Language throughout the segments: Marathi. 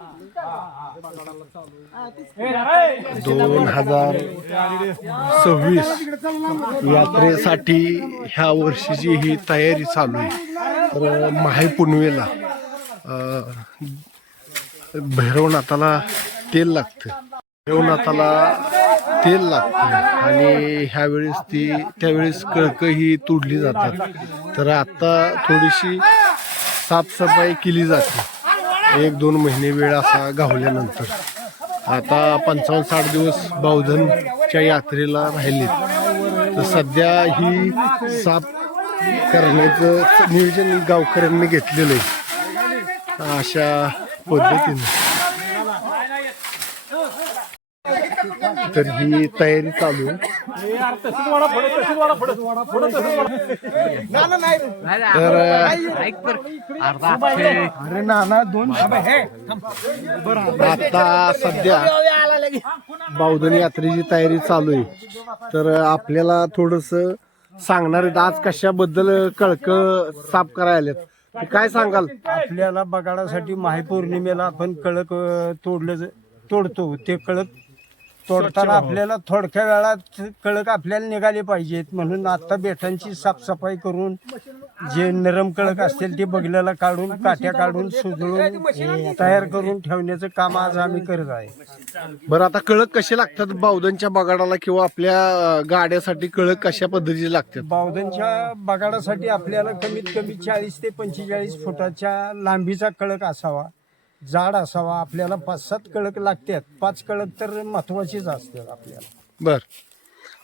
2026 यात्रेसाठी ह्या वर्षीची ही तयारी चालू आहे। तर माहीपुनवेला भैरवनाथाला तेल लागतं, आणि ह्यावेळेस त्यावेळेस कळकं ही तोडली जातात। तर आता थोडीशी साफसफाई केली जाते 1-2 महिने वेळ असा गावल्यानंतर। आता 55-60 दिवस बावधनच्या यात्रेला राहिले, तर सध्या ही साफ करण्याचं नियोजन गावकऱ्यांनी घेतलेलं आहे अशा पद्धतीने। तर ही तयारी चालू आहे। आता सध्या बावधन यात्रेची तयारी चालू आहे। तर आपल्याला थोडस सांगणार आहेत आज कशाबद्दल कळकं साफ करायला, काय सांगाल? आपल्याला बगाडासाठी महापौर्णिमेला आपण कळक तोडतो। ते कळक तोडताना आपल्याला थोडक्या वेळात कळक आपल्याला निघाले पाहिजेत, म्हणून आता बेटांची साफसफाई करून जे नरम कळक असतील ते बगल्याला काढून काट्या काढून सुजळून तयार करून ठेवण्याचं काम आज आम्ही करत आहे। बरं, आता कळक कसे लागतात बावधनच्या बगाडाला किंवा आपल्या गाड्यासाठी कळक कशा पद्धतीचे लागतात? बावधनच्या बगाडासाठी आपल्याला कमीत कमी 40 ते 45 फुटाच्या लांबीचा कळक असावा, जाड असावा। आपल्याला 5-7 कळक लागतात, 5 कळक तर महत्वाचीच असतात आपल्याला। बर,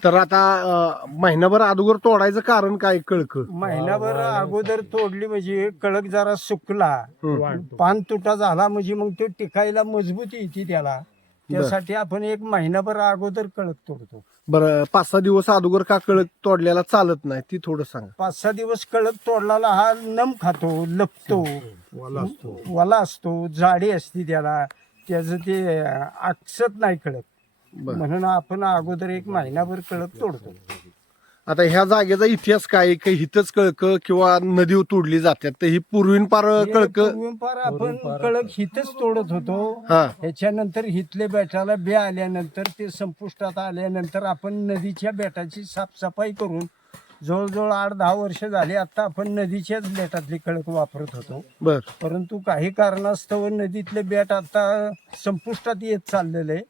तर आता महिनाभर अगोदर तोडायचं कारण काय? कळक महिनाभर अगोदर तोडली म्हणजे कळक जरा सुकला, पान तुटा झाला म्हणजे मग तो टिकायला मजबूती येते त्याला, त्यासाठी आपण 1 महिनाभर अगोदर कळक तोडतो। बरं, 5-6 दिवस अगोदर का कळक तोडल्याला चालत नाही ती थोडं सांगा। 5-6 दिवस कळक तोडलेला हा नम खातो, लपतो, वाला असतो, जाडी असते त्याला, त्याचं ते आकसत नाही कळक, म्हणून आपण अगोदर 1 महिनाभर कळक तोडतो। आता ह्या जागेचा इतिहास काय? काही हिथच कळक किंवा नदी तोडली जातात, तर ही पूर्वीपार कळक आपण कळक हिथच तोडत होतो। ह्याच्यानंतर हिथले बेटाला बे आल्यानंतर ते संपुष्टात आल्यानंतर आपण नदीच्या बेटाची साफसफाई करून जवळजवळ 8-10 वर्ष झाली आता आपण नदीच्याच बेटातली कळक वापरत होतो। परंतु काही कारणास्तव नदीतले बेट आता संपुष्टात येत चाललेलं आहे,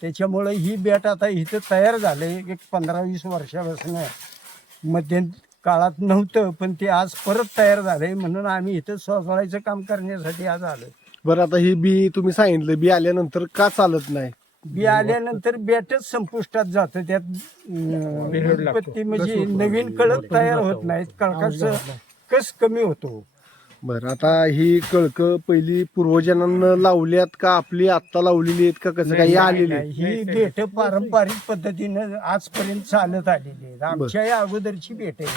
त्याच्यामुळे ही बेट आता इथं तयार झाले 15-20 वर्षापासून। मध्य काळात नव्हतं, पण ते आज परत तयार झाले, म्हणून आम्ही इथं सोसायचं काम करण्यासाठी आज आलो। बरं, आता ही बी तुम्ही सांगितलं बी आल्यानंतर का चालत नाही? बी आल्यानंतर बेटच संपुष्टात जातं, त्यात उत्पत्ती म्हणजे नवीन कळक तयार होत नाहीत, कळकाचं कस कमी होतो। बरं, आता ही कळक पहिली पूर्वजांना लावल्यात का आपली आत्ता लावलेली आहेत का कसं काही आलेली? ही बेट पारंपरिक पद्धतीनं आजपर्यंत चालत आलेली आहेत, आमच्या या अगोदरची बेट आहे।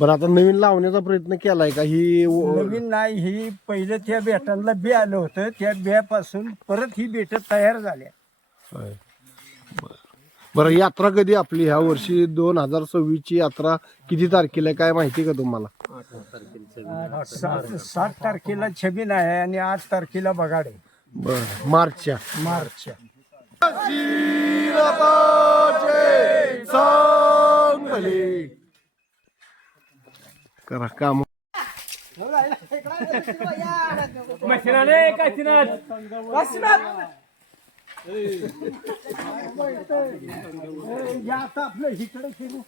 बरं, आता नवीन लावण्याचा प्रयत्न केलाय का? ही नवीन नाही, ही पहिलं त्या बेटांना बी आलं होतं, त्या बियापासून परत ही बेट तयार झाल्या। बरं, यात्रा कधी आपली ह्या वर्षी 2026 ची यात्रा किती तारखेला आहे काय माहिती का तुम्हाला? 7 तारखेला छबिन आहे आणि 8 तारखेला बगाड आहे। बरं, मार्चच्या करा काम आता आपलं इकडे फिरू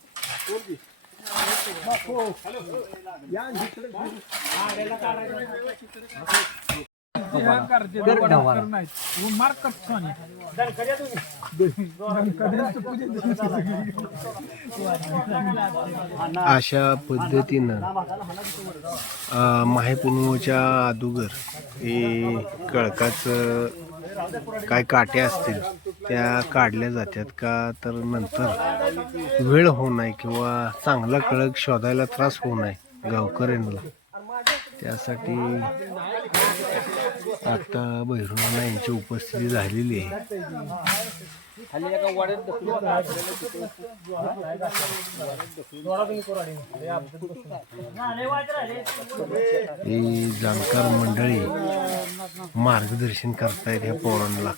अशा पद्धतीनं माहीपुनवच्या अगोदर हे कळकाचं काय काटे असतील त्या काढल्या जातात का, तर नंतर वेळ होऊ नये किंवा चांगला कळक शोधायला त्रास होऊ नये गावकऱ्यांना, त्यासाठी आता भैरवनाना यांची उपस्थिती झालेली आहे. ही जाणकार मंडळी मार्गदर्शन करतायत ह्या पोरांना.